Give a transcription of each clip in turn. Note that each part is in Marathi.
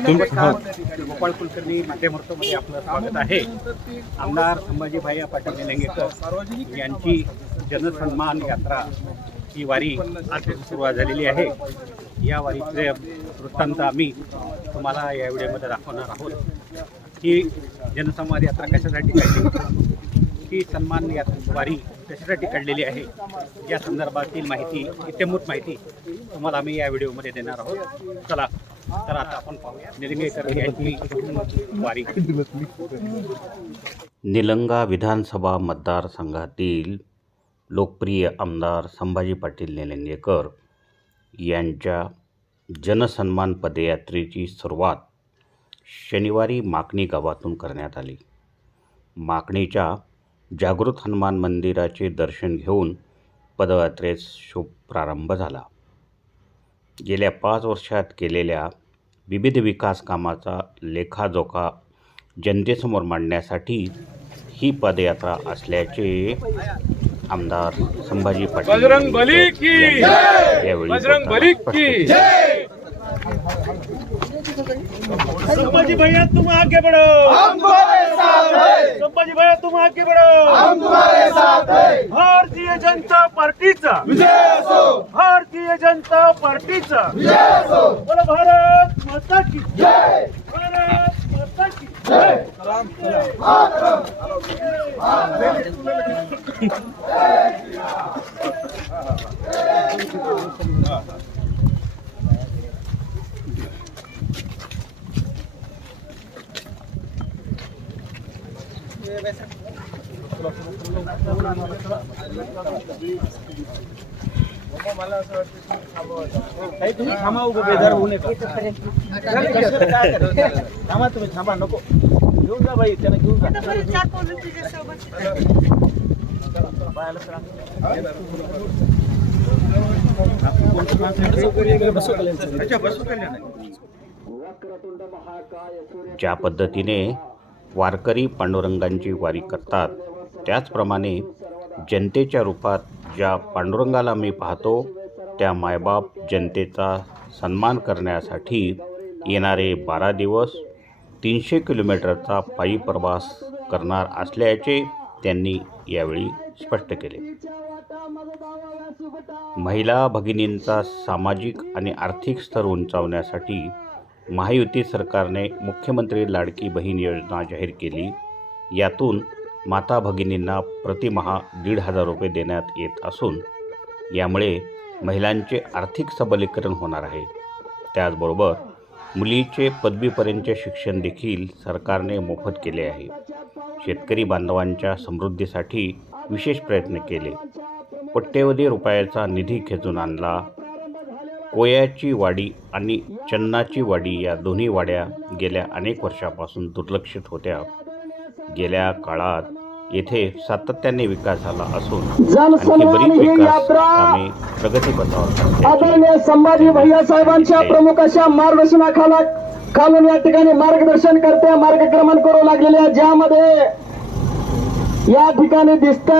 गोपाळ कुलकर्णी माध्यमार्थामध्ये आपलं स्वागत आहे. आमदार संभाजीभाई पाटील निलंगेकर यांची जनसन्मान यात्रा ही वारी आज सुरुवात झालेली आहे. या वारीचे वृत्तांत आम्ही तुम्हाला या व्हिडिओमध्ये दाखवणार आहोत. ही जनसंवाद यात्रा कशासाठी काढली? ही सन्मान यात्रा वारी कशासाठी काढलेली आहे? या संदर्भातील माहिती इत्यंभूत माहिती तुम्हाला आम्ही या व्हिडिओमध्ये देणार आहोत. चला तर आता आपण पाहूया. निलंगेकर यांची वारी. निलंगा विधानसभा मतदारसंघातील लोकप्रिय आमदार संभाजी पाटील निलंगेकर यांच्या जनसन्मान पदयात्रेची सुरुवात शनिवारी माकणी गावातून करण्यात आली. माकणीच्या जागृत हनुमान मंदिराचे दर्शन घेऊन पदयात्रेस शुभ प्रारंभ झाला. गेल्या पाच वर्षात केलेल्या विविध विकास कामाचा लेखाजोखा जनतेसमोर मांडण्यासाठी ही पदयात्रा असल्याचे आमदार संभाजी पाटील बजरंग बली की यांनी यावेळी बजरंग स्वतः बली स्पष्ट की केले. संभाजी भैया तुम आगे बढ़ो। हम तुम्हारे साथ हैं। संभाजी भैया तुम आगे बढ़ो। हम तुम्हारे साथ हैं। भारतीय जनता पार्टीचा। विजय असो। भारतीय जनता पार्टीचा। विजय असो। बोला भारत माता की माता की जय तुम्ही थांबा उभं बेदार होऊ नका थांबा तुम्ही थांबा नको घेऊन जा बाई त्याला घेऊन जा. ज्या पद्धतीने वारकरी पांडुरंगांची वारी करतात त्याचप्रमाणे जनतेच्या रूपात ज्या पांडुरंगाला मी पाहतो त्या मायबाप जनतेचा सन्मान करण्यासाठी येणारे बारा दिवस तीनशे किलोमीटरचा पायी प्रवास करणार असल्याचे त्यांनी यावेळी स्पष्ट केले. महिला भगिनींचा सामाजिक आणि आर्थिक स्तर उंचावण्यासाठी महायुती सरकारने मुख्यमंत्री लाडकी बहीण योजना जाहीर केली. यातून माता भगिनींना प्रतिमहा दीड हजार रुपये देण्यात येत असून यामुळे महिलांचे आर्थिक सबलीकरण होणार आहे. त्याचबरोबर मुलीचे पदवीपर्यंतचे शिक्षण देखील सरकारने मोफत केले आहे. शेतकरी बांधवांच्या समृद्धीसाठी विशेष प्रयत्न केले. पट्टेवधी रुपयाचा निधी खेचून आणला. कोयाची वाडी आणि चन्नाची वाडी या दोन्ही वाड्या गेल्या अनेक वर्षापासून दुर्लक्षित होत्या. गेल्या काळात येथे सातत्याने विकास झाला असून आणखी बरीच ही विकास कामे आदरणीय संभाजी भैया साहेबांच्या प्रमुख अशा मार्गदर्शनाखाला खालून या ठिकाणी मार्गदर्शन करते मार्गक्रमण करू लागलेल्या ज्यामध्ये या ठिकाणी दिसत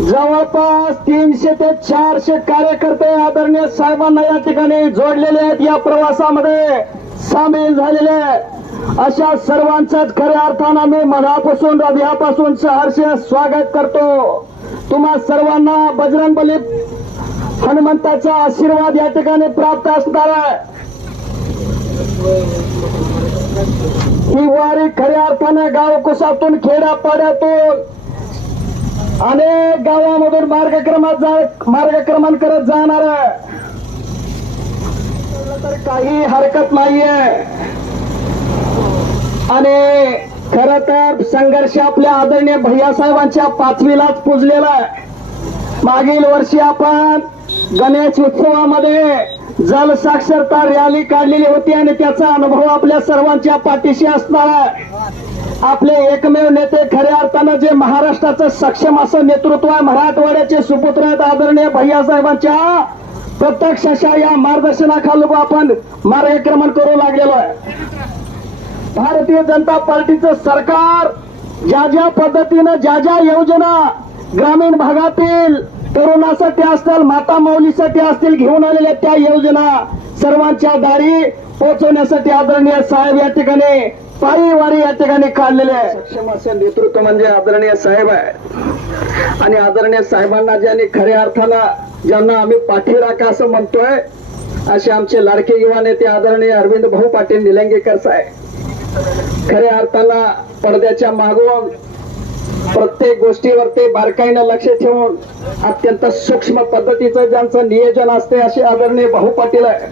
जवळपास तीनशे ते चारशे कार्यकर्ते आदरणीय साहेबांना या ठिकाणी जोडलेले आहेत. या प्रवासामध्ये सामील झालेले अशा सर्वांचं खऱ्या अर्थानं मी मनापासून हृदयापासून सहर्ष स्वागत करतो. तुम्हा सर्वांना बजरंगबली हनुमंताचा आशीर्वाद या ठिकाणी प्राप्त असणार ही वारी खऱ्या अर्थाने गाव कुसातून खेड्यापाड्यातून अनेक गावामधून मार्गक्रमात जा मार्गक्रमण करत जाणार तर काही हरकत नाहीये. आणि खर तर संघर्ष आपल्या आदरणीय भैयासाहेबांच्या पाचवीलाच पुजलेला आहे. मागील वर्षी आपण गणेश उत्सवामध्ये जल साक्षरता रॅली काढलेली होती आणि त्याचा अनुभव आपल्या सर्वांच्या पाठीशी असणार आहे. आपले एकमेव नेते खऱ्या अर्थानं जे महाराष्ट्राचं सक्षम असं नेतृत्व आहे मराठवाड्याचे सुपुत्र आहेत आदरणीय भैयासाहेबांच्या प्रत्यक्ष अशा या मार्गदर्शनाखाली आपण मार्गक्रमण करू लागलेलो आहे. भारतीय जनता पार्टीचं सरकार ज्या ज्या पद्धतीनं ज्या ज्या योजना ग्रामीण भागातील तरुणासाठी असतील माता माऊलीसाठी असतील घेऊन आलेल्या त्या योजना सर्वांच्या दारी पोहोचवण्यासाठी आदरणीय साहेब या ठिकाणी पायी वारी या ठिकाणी काढलेले आहे सक्षम असे नेतृत्व म्हणजे आदरणीय साहेब आहे आणि आदरणीय साहेबांना ज्यांनी खऱ्या अर्थाला ज्यांना आम्ही पाठीरा असं म्हणतोय असे आमचे लाडके युवा नेते आदरणीय अरविंद भाऊ पाटील निलंगेकर साहेब. खऱ्या अर्थाला पडद्याच्या मागून प्रत्येक गोष्टीवर ते बारकाईनं लक्ष ठेवून अत्यंत सूक्ष्म पद्धतीचं ज्यांचं नियोजन असते असे आदरणीय भाऊ पाटील आहे.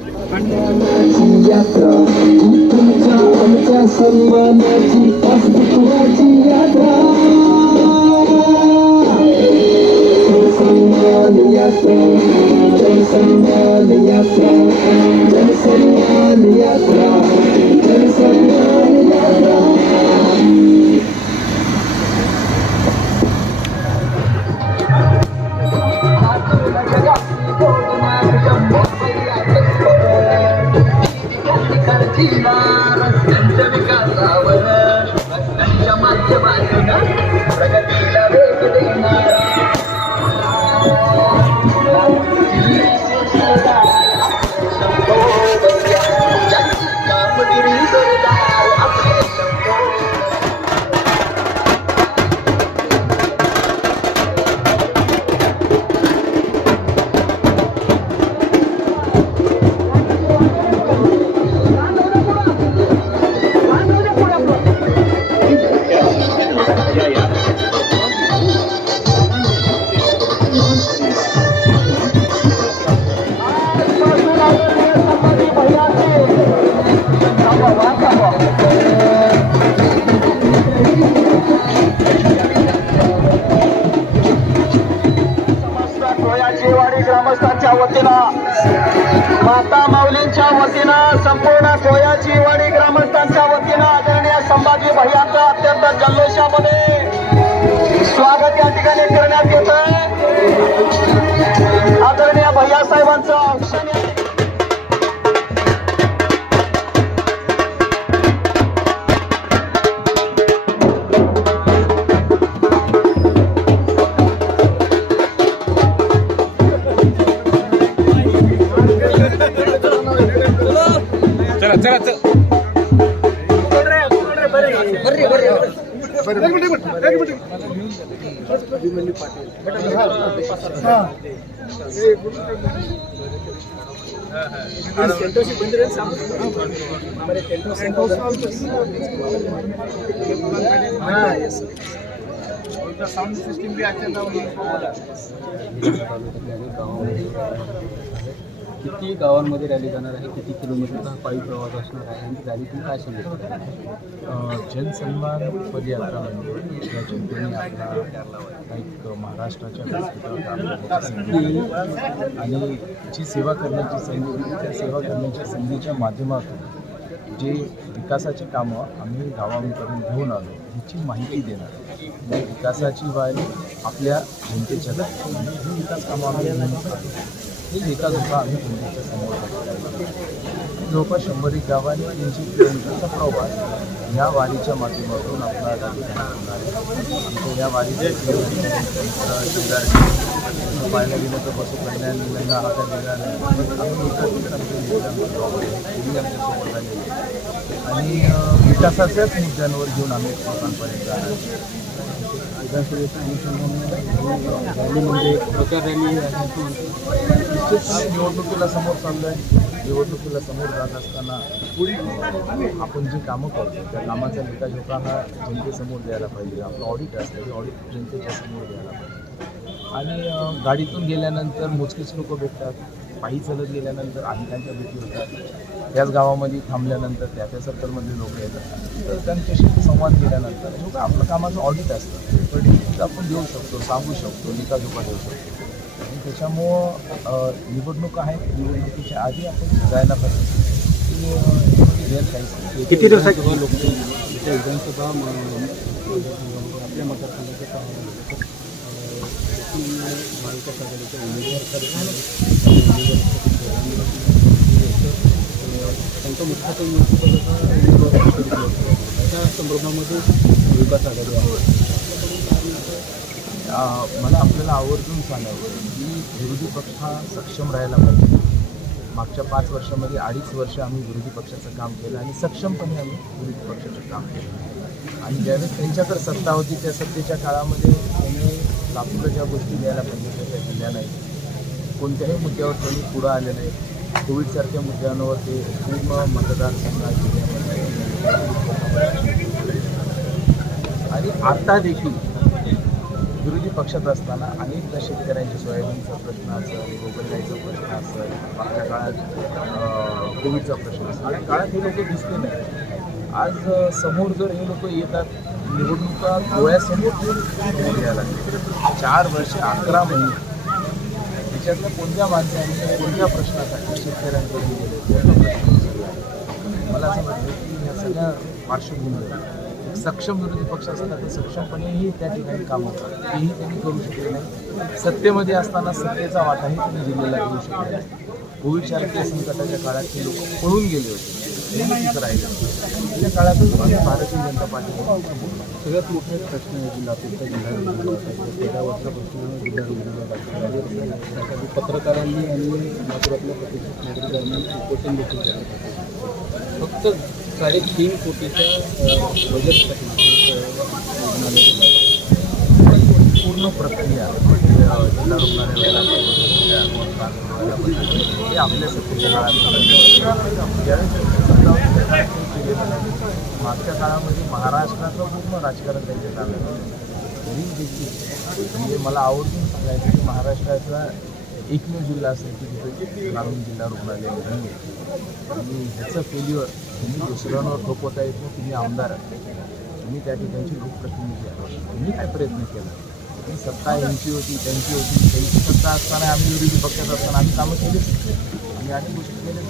चला चला ಬರ್ರಿ साउंड सिस्टम भी अच्छा था हाँ। किती गावांमध्ये रॅली जाणार आहे? किती किलोमीटरचा पायी प्रवास असणार आहे? आणि रॅलीतून काय सांगितलं जनसन्मान पदयात्रा म्हणजे या जनतेने आपला एक महाराष्ट्राच्या व्यासपीठावर काम संधी आणि जी सेवा करण्याची संधी त्या सेवा करण्याच्या संधीच्या माध्यमातून जे विकासाचे कामं आम्ही गावांकडून घेऊन आलो ह्याची माहिती देणार. म्हणजे विकासाची वाय आपल्या जनतेच्या ही विकास कामं आम्ही हे विकास होता आम्ही जनतेच्या समोर जवळपास शंभर एक गावांनी तीनशे किलोमीटरचा प्रवास या वारीच्या माध्यमातून आपला या ठिकाणी आमच्या या वारीचे पाहायला गेलं तर पशु कल्याण निलंगा हा त्या आम्ही एकत्रित आमच्या आमच्यासोबत आलेले आणि विकासाच्याच मुद्द्यांवर घेऊन आम्ही लोकांपर्यंत जाणार विधानसभेच्या अनुषंगाने प्रचार रॅली निश्चितपणे निवडणुकीला समोर चाललो आहे निवडणुकीला समोर जात असताना आपण जी कामं करतो त्या कामाचा लेखाजोखा हा जनतेसमोर द्यायला पाहिजे. आपलं ऑडिट असतं ते ऑडिट जनतेच्या समोर द्यायला पाहिजे. आणि गाडीतून गेल्यानंतर मोजकेच लोक भेटतात. पायी चालत गेल्यानंतर अनेकांच्या भेटी होतात. त्याच गावामध्ये थांबल्यानंतर त्या त्या सर्कलमधले लोक येतात. तर त्यांच्याशी संवाद केल्यानंतर जो काय आपलं कामाचं ऑडिट असतं. ऑडिट आपण देऊ शकतो सांगू शकतो लेखाजोखा देऊ शकतो. आणि त्याच्यामुळं निवडणूक आहे. निवडणुकीच्या आधी आपण जायला पाहिजे. की, नाही. किती दिवसाची विधानसभा आपल्या उमेदवार त्यांचं त्यांचा मुख्यतः युद्ध अशा संदर्भामध्ये विकास आघाडी आहे. मला आपल्याला आवर्जून सांगावं की विरोधी पक्ष हा सक्षम राहायला पाहिजे. मागच्या पाच वर्षामध्ये अडीच वर्ष आम्ही विरोधी पक्षाचं काम केलं आणि सक्षमपणे आम्ही विरोधी पक्षाचं काम केलं. आणि ज्यावेळेस त्यांच्याकडे सत्ता होती त्या सत्तेच्या काळामध्ये त्यांनी लातूरला ज्या गोष्टी द्यायला पाहिजे त्या दिल्या नाही. कोणत्याही मुद्द्यावर त्यांनी पुढं आले नाही. कोविडसारख्या मुद्द्यांवर ते पूर्ण मतदारसंघात आणि आता देखील विरोधी पक्षात असताना अनेकदा शेतकऱ्यांच्या सोयाबीनचा प्रश्न असेल गोगलगाईचा प्रश्न असेल मागच्या काळात कोविडचा प्रश्न असेल आणि काळात हे लोक दिसले नाही आज समोर जर हे लोक येतात निवडणुका डोळ्यासमोर घ्यायला लागले. चार वर्ष अकरा महिने त्याच्यातल्या कोणत्या माणसाने कोणत्या प्रश्नासाठी शेतकऱ्यांकडे गेले प्रश्न मला असं वाटतं की या सगळ्या पार्श्वभूमीवर सक्षम विरोधी पक्ष असताना ते सक्षमपणेही त्या ठिकाणी काम होतात. तेही त्यांनी करू शकले नाही. सत्तेमध्ये असताना सत्तेचा वाटाही त्यांनी जिल्ह्याला घेऊ शकले नाही. कोविडसारख्या संकटाच्या काळात ते लोक पळून गेले होते. त्यांनी तिथं राहिले होते. काळातच भारतीय जनता पार्टी सगळ्यात मोठा एक प्रश्न आहे की लातूरचा जिल्हा रुग्णालयाचा वर्षापासून जिल्हा रुग्णालयात पत्रकारांनी आणि लातूरातल्या प्रतिष्ठित नागरिकांनी उपोषण देखील केलं फक्त साडेतीन कोटीच्या अं, बजेटसाठी पूर्ण प्रक्रिया जिल्हा रुग्णालयाला हे आपल्या सत्तेच्या काळात ज्यावेळेस मागच्या काळामध्ये महाराष्ट्राचं पूर्ण राजकारण त्यांच्या ताब्यात तरी देखील म्हणजे मला आवडून सांगायचं की महाराष्ट्राचा एकमेव जिल्हा असेल की तिथे ग्रामीण जिल्हा रुग्णालय नाही आणि ह्याचं फेल्युअर तुम्ही दुसऱ्यांवर थोपवता येत नाही तुम्ही आमदार तुम्ही त्या ठिकाणची लोकप्रतिनिधी आहे तुम्ही काय प्रयत्न केला? ती सत्ता यांची होती त्यांची होती त्यांची सत्ता असताना आम्ही विरोधी पक्षात असताना आम्ही कामं केलीच आम्ही अनेक गोष्टी केल्या.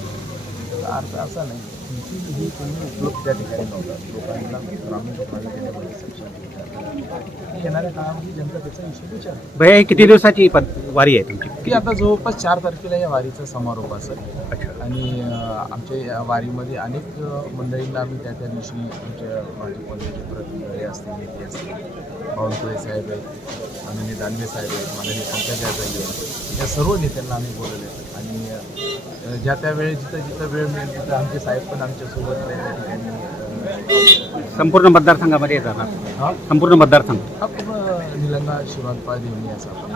त्याचा अर्थ असा नाही. उपलब्ध त्या ठिकाणी नव्हता लोकांना ग्रामीण रुग्णालय देण्यामध्ये सक्षम होता. येणाऱ्या काळामध्ये जनता त्याचा विषय विचार भैया ही किती दिवसाची पद वारी आहे तुमची? की आता जवळपास चार तारखेला या वारीचा समारोप असेल. अच्छा. आणि अं, आमच्या या वारीमध्ये अनेक अं, मंडळींना आम्ही त्या त्या दिवशी आमच्या माझे कॉलेजचे प्रतिनिधी असतील नेते असतील बावनकुळे साहेब आहेत माननीय दानवे साहेब आहेत माननीय पंकजाताई आहेत या सर्व नेत्यांना आम्ही बोलवले आणि ज्या त्या वेळेस जिथं जिथं वेळ मिळेल तिथं आमचे साहेब पण आमच्यासोबत त्या ठिकाणी संपूर्ण मतदारसंघामध्ये जाणार हा? संपूर्ण मतदारसंघ? हा पूर्ण निलंगा शिवांत देवणी असा आपण.